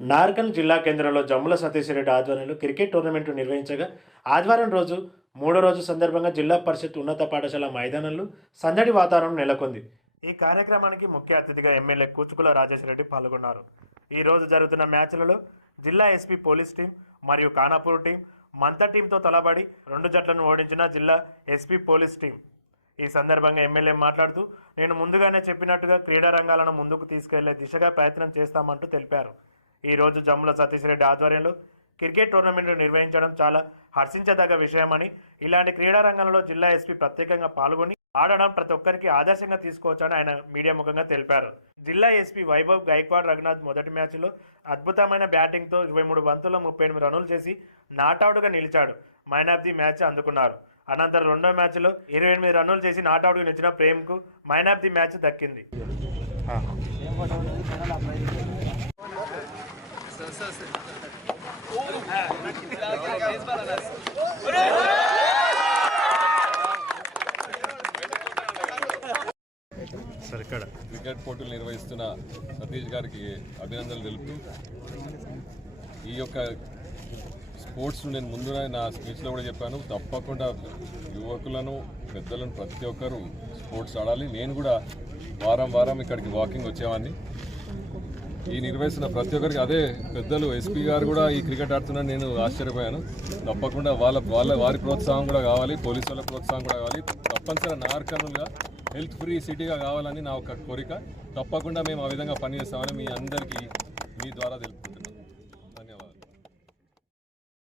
నార్కల్ జిల్లా కేంద్రంలో జమ్ముల సతీశ్రెడ్డి ఆధ్వర్యంలో క్రికెట్ టోర్నమెంట్ నిర్వహించగా ఆదివారం రోజు మూడో రోజు సందర్భంగా జిల్లా పరిషత్ ఉన్నత పాఠశాల మైదానంలో సందడి వాతావరణం నెలకొంది. ఈ కార్యక్రమానికి ముఖ్య అతిథిగా ఎమ్మెల్యే కూచుకుల రాజేశ్వరరెడ్డి రెడ్డి పాల్గొన్నారు. ఈ రోజు జరుగుతున్న మ్యాచ్లలో జిల్లా ఎస్పీ పోలీస్ టీం మరియు కానాపూర్ టీం మంత టీంతో తలబడి రెండు జట్లను ఓడించిన జిల్లా ఎస్పీ పోలీస్ టీం. ఈ సందర్భంగా ఎమ్మెల్యే మాట్లాడుతూ నేను ముందుగానే చెప్పినట్టుగా క్రీడా రంగాలను ముందుకు తీసుకెళ్ళే దిశగా ప్రయత్నం చేస్తామంటూ తెలిపారు. ఈరోజు జమ్ముల సతీష్ రెడ్డి ఆధ్వర్యంలో క్రికెట్ టోర్నమెంట్ నిర్వహించడం చాలా హర్షించదగ్గ విషయమని ఇలాంటి క్రీడా రంగంలో జిల్లా ఎస్పీ ప్రత్యేకంగా పాల్గొని ఆడడం ప్రతి ఒక్కరికి ఆదర్శంగా తీసుకోవచ్చని ఆయన మీడియా ముఖంగా తెలిపారు. జిల్లా ఎస్పీ వైభవ్ గైక్వాడ్ రఘునాథ్ మొదటి మ్యాచ్లో అద్భుతమైన బ్యాటింగ్తో ఇరవై మూడు బంతుల్లో ముప్పై ఎనిమిది రన్నులు చేసి నాటౌట్గా నిలిచాడు. మైన్ ఆఫ్ ది మ్యాచ్ అందుకున్నారు. అనంతరం రెండో మ్యాచ్లో ఇరవై ఎనిమిది రన్నులు చేసి నాటౌట్గా నిలిచిన ప్రేమ్కు మైన్ ఆఫ్ ది మ్యాచ్ దక్కింది. క్రికెట్ పోటీలు నిర్వహిస్తున్న సతీష్ గారికి అభినందనలు తెలుపుతూ ఈ యొక్క స్పోర్ట్స్ నేను ముందునే నా స్పీచ్లో కూడా చెప్పాను. తప్పకుండా యువకులను పెద్దలను ప్రతి ఒక్కరూ స్పోర్ట్స్ ఆడాలి. నేను కూడా వారం వారం ఇక్కడికి వాకింగ్ వచ్చేవాడిని. ఈ నిర్వహిస్తున్న ప్రతి ఒక్కరికి అదే పెద్దలు ఎస్పీ గారు కూడా ఈ క్రికెట్ ఆడుతున్నా నేను ఆశ్చర్యపోయాను. తప్పకుండా వాళ్ళ వాళ్ళ వారి ప్రోత్సాహం కూడా కావాలి పోలీసు వాళ్ళ ప్రోత్సాహం కూడా కావాలి. తప్పనిసరిగా నార్కర్నూలుగా హెల్త్ ఫ్రీ సిటీగా కావాలని నా ఒక కోరిక. తప్పకుండా మేము ఆ విధంగా పనిచేస్తామని మీ అందరికీ మీ ద్వారా తెలుపుకుంటున్నాను